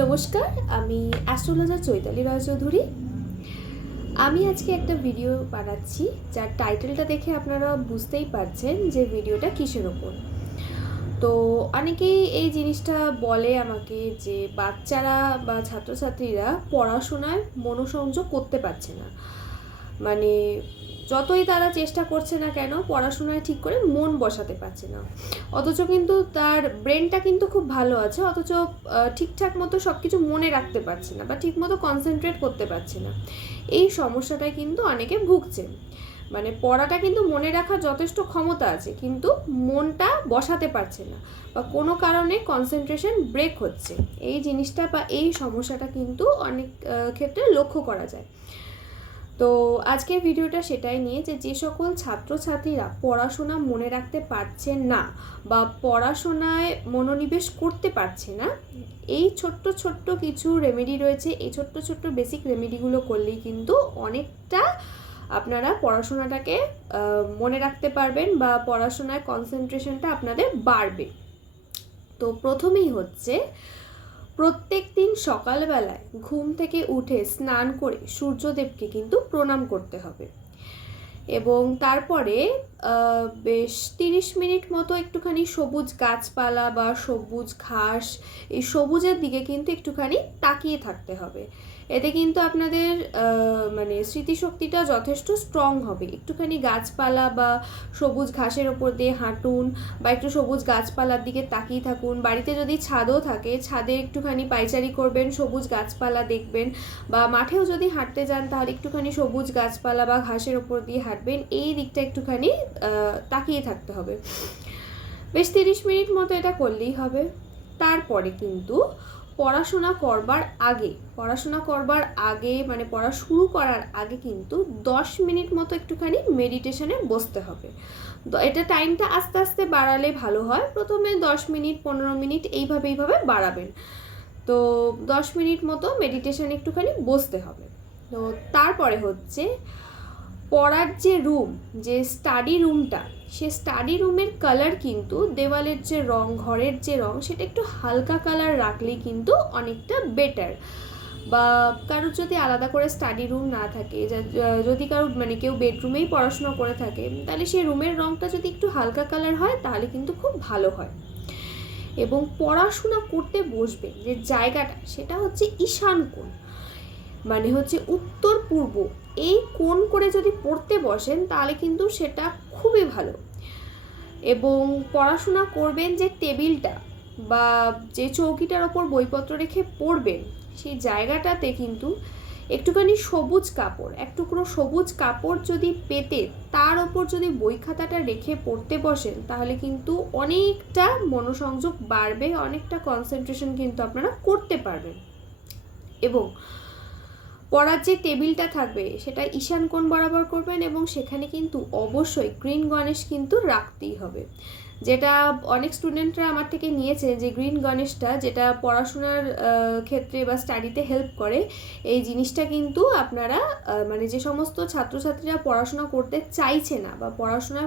নমস্কার, আমি অ্যাস্ট্রোলজার চৈতালি রায়চৌধুরী। আমি আজকে একটা ভিডিও বানাচ্ছি যার টাইটেলটা দেখে আপনারা বুঝতেই পারছেন যে ভিডিওটা কিসের ওপর। তো অনেকেই এই জিনিসটা বলে আমাকে যে বাচ্চারা বা ছাত্রছাত্রীরা পড়াশোনায় মনোসংযোগ করতে পারছে না, মানে যতই তারা চেষ্টা করছে না কেন পড়াশোনায় ঠিক করে মন বসাতে পারছে না। অথচ কিন্তু তার ব্রেনটা কিন্তু খুব ভালো আছে, অথচ ঠিকঠাক মতো সব কিছু মনে রাখতে পারছে না বা ঠিক মতো কনসেন্ট্রেট করতে পারছে না। এই সমস্যাটায় কিন্তু অনেকে ভুগছে। মানে পড়াটা কিন্তু মনে রাখার যথেষ্ট ক্ষমতা আছে, কিন্তু মনটা বসাতে পারছে না বা কোনো কারণে কনসেন্ট্রেশন ব্রেক হচ্ছে। এই জিনিসটা বা এই সমস্যাটা কিন্তু অনেক ক্ষেত্রে লক্ষ্য করা যায়। তো আজকের ভিডিওটা সেটাই নিয়ে যে সকল ছাত্রছাত্রীরা পড়াশোনা মনে রাখতে পারছে না বা পড়াশোনায় মনোনিবেশ করতে পারছে না, এই ছোট্ট ছোট্ট কিছু রেমেডি রয়েছে। এই ছোট্ট ছোট্ট বেসিক রেমেডিগুলো করলেই কিন্তু অনেকটা আপনারা পড়াশোনাটাকে মনে রাখতে পারবেন বা পড়াশোনায় কনসেন্ট্রেশনটা আপনাদের বাড়বে। তো প্রথমেই হচ্ছে, প্রত্যেক দিন সকালবেলায় ঘুম থেকে উঠে স্নান করে সূর্যদেবকে কিন্তু প্রণাম করতে হবে এবং তারপরে বেশ 30 মিনিট মতো একটুখানি সবুজ গাছপালা বা সবুজ ঘাস, এই সবুজের দিকে কিন্তু একটুখানি তাকিয়ে থাকতে হবে। এতে কিন্তু আপনাদের মানে স্মৃতিশক্তিটা যথেষ্ট স্ট্রং হবে। একটুখানি গাছপালা বা সবুজ ঘাসের ওপর দিয়ে হাঁটুন বা একটু সবুজ গাছপালার দিকে তাকিয়ে থাকুন। বাড়িতে যদি ছাদও থাকে, ছাদে একটুখানি পায়চারি করবেন, সবুজ গাছপালা দেখবেন, বা মাঠেও যদি হাঁটতে যান তাহলে একটুখানি সবুজ গাছপালা বা ঘাসের ওপর দিয়ে হাঁটবেন। এই দিকটা একটুখানি তাকিয়ে থাকতে হবে। বেশ 30 মিনিট মতো এটা করলেই হবে। তারপরে কিন্তু পড়াশোনা করবার আগে মানে পড়া শুরু করার আগে কিন্তু 10 মিনিট মতো একটুখানি মেডিটেশনে বসতে হবে। এটা টাইমটা আস্তে আস্তে বাড়ালে ভালো হয়। প্রথমে 10 মিনিট 15 মিনিট এইভাবে বাড়াবেন। তো 10 মিনিট মতো মেডিটেশনে একটুখানি বসতে হবে। তো তারপরে হচ্ছে, পড়ার যে রুম, যে স্টাডি রুমটা, সে স্টাডি রুমের কালার কিন্তু দেওয়ালের যে রং, ঘরের যে রং, সেটা একটু হালকা কালার রাখলেই কিন্তু অনেকটা বেটার। বা কারোর যদি আলাদা করে স্টাডি রুম না থাকে, যদি কারোর মানে কেউ বেডরুমেই পড়াশোনা করে থাকে, তাহলে সেই রুমের রংটা যদি একটু হালকা কালার হয় তাহলে কিন্তু খুব ভালো হয়। এবং পড়াশোনা করতে বসবে যে জায়গাটা, সেটা হচ্ছে ঈশান কোণ, মানে হচ্ছে উত্তর পূর্ব। এই কোণ করে যদি পড়তে বসেন তাহলে কিন্তু সেটা খুবই ভালো। এবং পড়াশোনা করবেন যে টেবিলটা বা যে চৌকিটার ওপর বইপত্র রেখে পড়বেন, সেই জায়গাটাতে কিন্তু একটুখানি সবুজ কাপড়, এক টুকরো সবুজ কাপড় যদি পেতে তার ওপর যদি বই খাতাটা রেখে পড়তে বসেন তাহলে কিন্তু অনেকটা মনোসংযোগ বাড়বে, অনেকটা কনসেন্ট্রেশন কিন্তু আপনারা করতে পারবেন। এবং পড়ার যে টেবিলটা থাকবে সেটা ঈশান কোণ বরাবর করবেন এবং সেখানে কিন্তু অবশ্যই গ্রিন গণেশ কিন্তু রাখতেই হবে। যেটা অনেক স্টুডেন্টরা আমার থেকে নিয়েছে, যে গ্রিন গণেশটা যেটা পড়াশোনার ক্ষেত্রে বা স্টাডিতে হেল্প করে। এই জিনিসটা কিন্তু আপনারা মানে যে সমস্ত ছাত্রছাত্রীরা পড়াশোনা করতে চাইছে না বা পড়াশোনার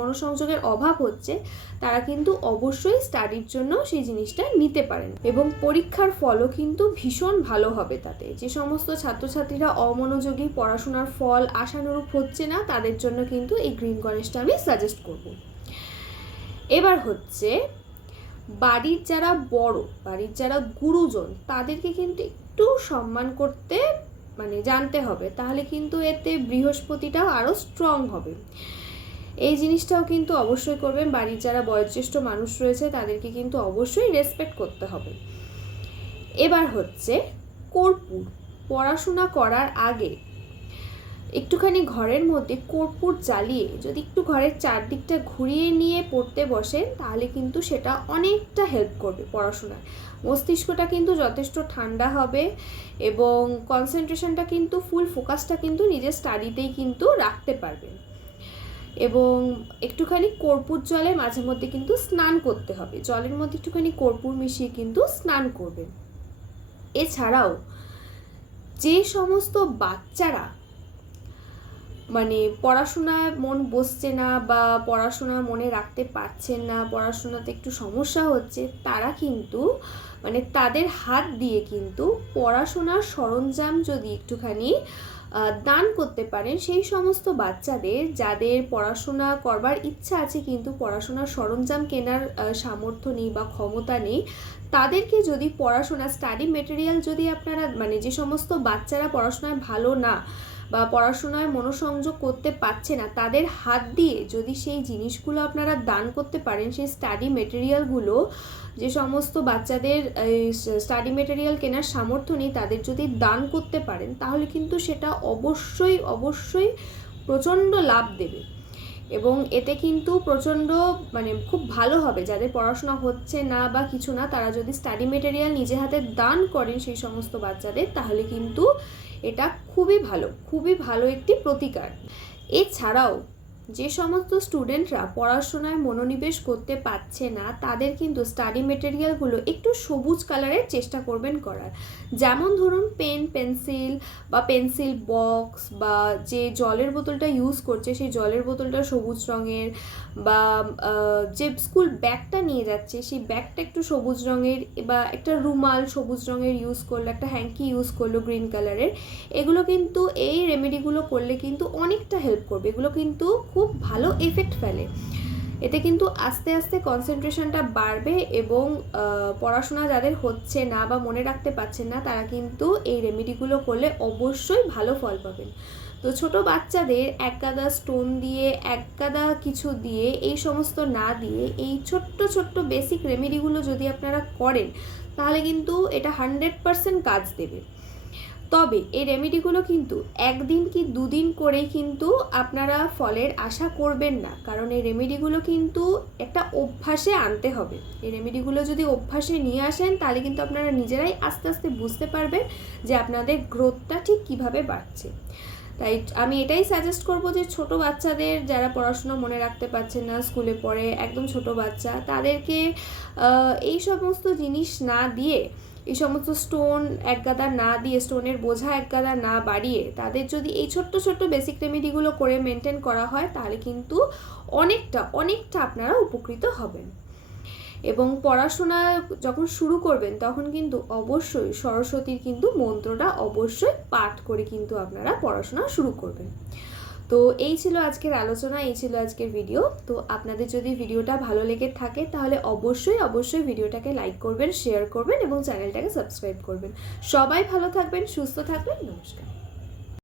মনোসংযোগের অভাব হচ্ছে, তারা কিন্তু অবশ্যই স্টাডির জন্য সেই জিনিসটা নিতে পারেন এবং পরীক্ষার ফলও কিন্তু ভীষণ ভালো হবে তাতে। যে সমস্ত ছাত্রছাত্রীরা অমনোযোগী, পড়াশোনার ফল আশানুরূপ হচ্ছে না, তাদের জন্য কিন্তু এই গ্রিন গণেশটা আমি সাজেস্ট করব। এবার হচ্ছে, বাড়ির যারা বড়, বাড়ির যারা গুরুজন, তাদেরকে কিন্তু একটু সম্মান করতে মানে জানতে হবে, তাহলে কিন্তু এতে বৃহস্পতিটাও আরও স্ট্রং হবে। এই জিনিসটাও কিন্তু অবশ্যই করবেন। বাড়ির যারা বয়োজ্যেষ্ঠ মানুষ রয়েছে তাদেরকে কিন্তু অবশ্যই রেসপেক্ট করতে হবে। এবার হচ্ছে কর্পূর। পড়াশোনা করার আগে একটুখানি ঘরের মধ্যে কর্পূর জ্বালিয়ে যদি একটু ঘরের চারদিকটা ঘুরিয়ে নিয়ে পড়তে বসেন তাহলে কিন্তু সেটা অনেকটা হেল্প করবে পড়াশোনায়। মস্তিষ্কটা কিন্তু যথেষ্ট ঠান্ডা হবে এবং কনসেন্ট্রেশনটা কিন্তু ফুল ফোকাসটা কিন্তু নিজের স্টাডিতেই কিন্তু রাখতে পারবেন। এবং একটুখানি কর্পূর জলে মাঝে মধ্যে কিন্তু স্নান করতে হবে, জলের মধ্যে একটুখানি কর্পূর মিশিয়ে কিন্তু স্নান করবেন। এছাড়াও যে সমস্ত বাচ্চারা মানে পড়াশোনায় মন বসছে না বা পড়াশোনা মনে রাখতে পারছেন না, পড়াশোনাতে একটু সমস্যা হচ্ছে, তারা কিন্তু মানে তাদের হাত দিয়ে কিন্তু পড়াশোনার সরঞ্জাম যদি একটুখানি দান করতে পারেন সেই সমস্ত বাচ্চাদের যাদের পড়াশোনা করবার ইচ্ছা আছে কিন্তু পড়াশোনার সরঞ্জাম কেনার সামর্থ্য নেই বা ক্ষমতা নেই, তাদেরকে যদি পড়াশোনা স্টাডি মেটেরিয়াল যদি আপনারা মানে যে সমস্ত বাচ্চারা পড়াশোনায় ভালো না বা পড়াশোনায় মনোসংযোগ করতে পারছে না, তাদের হাত দিয়ে যদি সেই জিনিসগুলো আপনারা দান করতে পারেন, সেই স্টাডি মেটেরিয়ালগুলো যে সমস্ত বাচ্চাদের স্টাডি মেটেরিয়াল কেনার সামর্থ্য নেই তাদের যদি দান করতে পারেন, তাহলে কিন্তু সেটা অবশ্যই অবশ্যই প্রচণ্ড লাভ দেবে এবং এতে কিন্তু প্রচণ্ড মানে খুব ভালো হবে। যাদের পড়াশোনা হচ্ছে না বা কিছু না, তারা যদি স্টাডি মেটেরিয়াল নিজে হাতে দান করেন সেই সমস্ত বাচ্চাদের, তাহলে কিন্তু এটা খুবই ভালো একটি প্রতিকার। এছাড়াও যে সমস্ত স্টুডেন্টরা পড়াশোনায় মনোনিবেশ করতে পারছে না, তাদের কিন্তু স্টাডি মেটেরিয়ালগুলো একটু সবুজ কালারের চেষ্টা করবেন করার। যেমন ধরুন পেন, পেন্সিল বা পেন্সিল বক্স বা যে জলের বোতলটা ইউজ করছে সেই জলের বোতলটা সবুজ রঙের, বা যে স্কুল ব্যাগটা নিয়ে যাচ্ছে সেই ব্যাগটা একটু সবুজ রঙের, বা একটা রুমাল সবুজ রঙের ইউজ করলো, একটা হ্যাঙ্কি ইউজ করলো গ্রিন কালারের। এগুলো কিন্তু এই রেমেডিগুলো করলে কিন্তু অনেকটা হেল্প করবে। এগুলো কিন্তু খুব ভালো এফেক্ট ফেলে। এতে কিন্তু আস্তে আস্তে কনসেন্ট্রেশনটা বাড়বে এবং পড়াশোনা যাদের হচ্ছে না বা মনে রাখতে পারছেন না, তারা কিন্তু এই রেমেডিগুলো করলে অবশ্যই ভালো ফল পাবেন। তো ছোট বাচ্চাদের এক গাদা স্টোন দিয়ে, এক গাদা কিছু দিয়ে, এই সমস্ত না দিয়ে এই ছোট্ট বেসিক রেমেডিগুলো যদি আপনারা করেন, তাহলে কিন্তু এটা 100% কাজ দেবে। তবে এই রেমেডিগুলো কিন্তু একদিন কি দুদিন করেই কিন্তু আপনারা ফলের আশা করবেন না, কারণ এই রেমেডিগুলো কিন্তু একটা অভ্যাসে আনতে হবে। এই রেমেডিগুলো যদি অভ্যাসে নিয়ে আসেন, তাহলে কিন্তু আপনারা নিজেরাই আস্তে আস্তে বুঝতে পারবেন যে আপনাদের গ্রোথটা ঠিক কিভাবে বাড়ছে। তাই আমি এটাই সাজেস্ট করব যে ছোট বাচ্চাদের যারা পড়াশোনা মনে রাখতে পারছেন না, স্কুলে পড়ে একদম ছোট বাচ্চা, তাদেরকে এই সমস্ত জিনিস না দিয়ে, এই সমস্ত স্টোন এক গাদা না দিয়ে, স্টোনের বোঝা এক গাদা না বাড়িয়ে, তাদের যদি এই ছোট্ট বেসিক রেমেডিগুলো করে মেনটেন করা হয়, তাহলে কিন্তু অনেকটা আপনারা উপকৃত হবেন। এবং পড়াশোনা যখন শুরু করবেন তখন কিন্তু অবশ্যই সরস্বতীর কিন্তু মন্ত্রটা অবশ্যই পাঠ করে কিন্তু আপনারা পড়াশোনা শুরু করবেন। তো এই ছিল আজকের আলোচনা, এই ছিল আজকের ভিডিও। তো আপনাদের যদি ভিডিওটা ভালো লেগে থাকে তাহলে অবশ্যই ভিডিওটাকে লাইক করবেন, শেয়ার করবেন এবং চ্যানেলটাকে সাবস্ক্রাইব করবেন। সবাই ভালো থাকবেন, সুস্থ থাকবেন। নমস্কার।